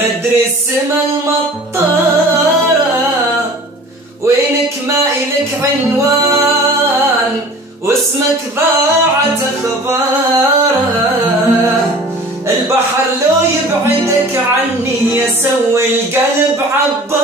مدري السما المطارة وينك ما إلك عنوان واسمك ضاعت اخباره. البحر لو يبعدك عني يسوي القلب عبار.